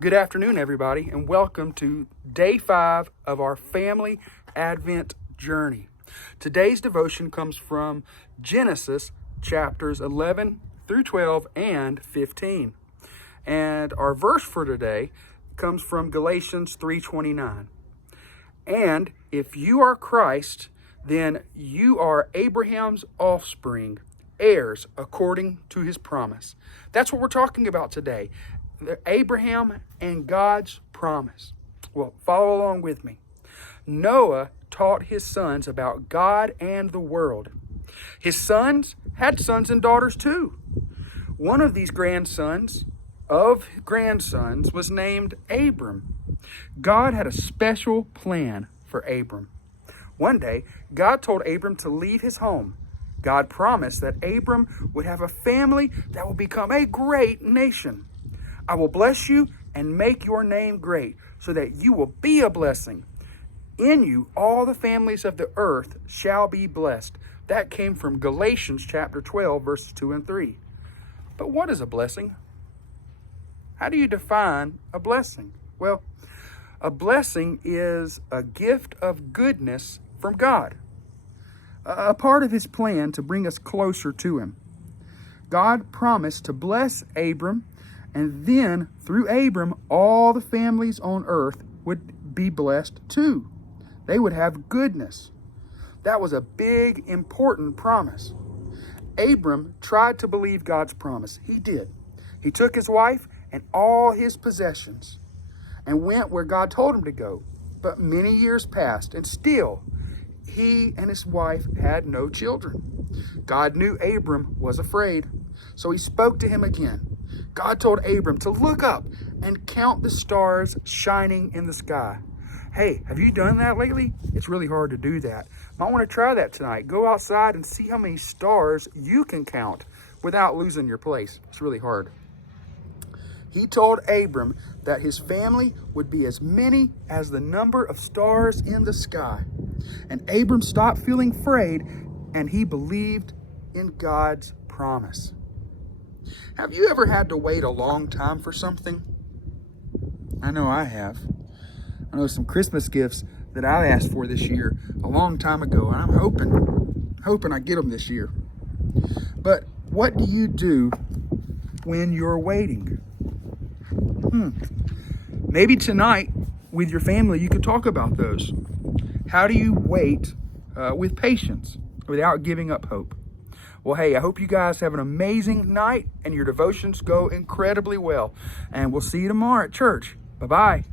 Good afternoon, everybody, and welcome to day 5 of our family Advent journey. Today's devotion comes from Genesis chapters 11 through 12 and 15. And our verse for today comes from Galatians 3:29. And if you are Christ, then you are Abraham's offspring, heirs according to his promise. That's what we're talking about today. Abraham and God's promise. Well, follow along with me. Noah taught his sons about God and the world. His sons had sons and daughters too. One of these grandsons was named Abram. God had a special plan for Abram. One day, God told Abram to leave his home. God promised that Abram would have a family that will become a great nation. I will bless you and make your name great, so that you will be a blessing. In you, all the families of the earth shall be blessed. That came from Galatians chapter 12, verses 2 and 3. But what is a blessing? How do you define a blessing? Well, a blessing is a gift of goodness from God, a part of his plan to bring us closer to him. God promised to bless Abram, and then through Abram, all the families on earth would be blessed too. They would have goodness. That was a big, important promise. Abram tried to believe God's promise. He did. He took his wife and all his possessions and went where God told him to go. But many years passed, and still he and his wife had no children. God knew Abram was afraid, so he spoke to him again. God told Abram to look up and count the stars shining in the sky. Hey, have you done that lately? It's really hard to do that. Might want to try that tonight. Go outside and see how many stars you can count without losing your place. It's really hard. He told Abram that his family would be as many as the number of stars in the sky. And Abram stopped feeling afraid, and he believed in God's promise. Have you ever had to wait a long time for something? I know I have. I know some Christmas gifts that I asked for this year a long time ago, and I'm hoping I get them this year. But what do you do when you're waiting? Maybe tonight with your family you could talk about those. How do you wait with patience without giving up hope? Well, hey, I hope you guys have an amazing night and your devotions go incredibly well. And we'll see you tomorrow at church. Bye-bye.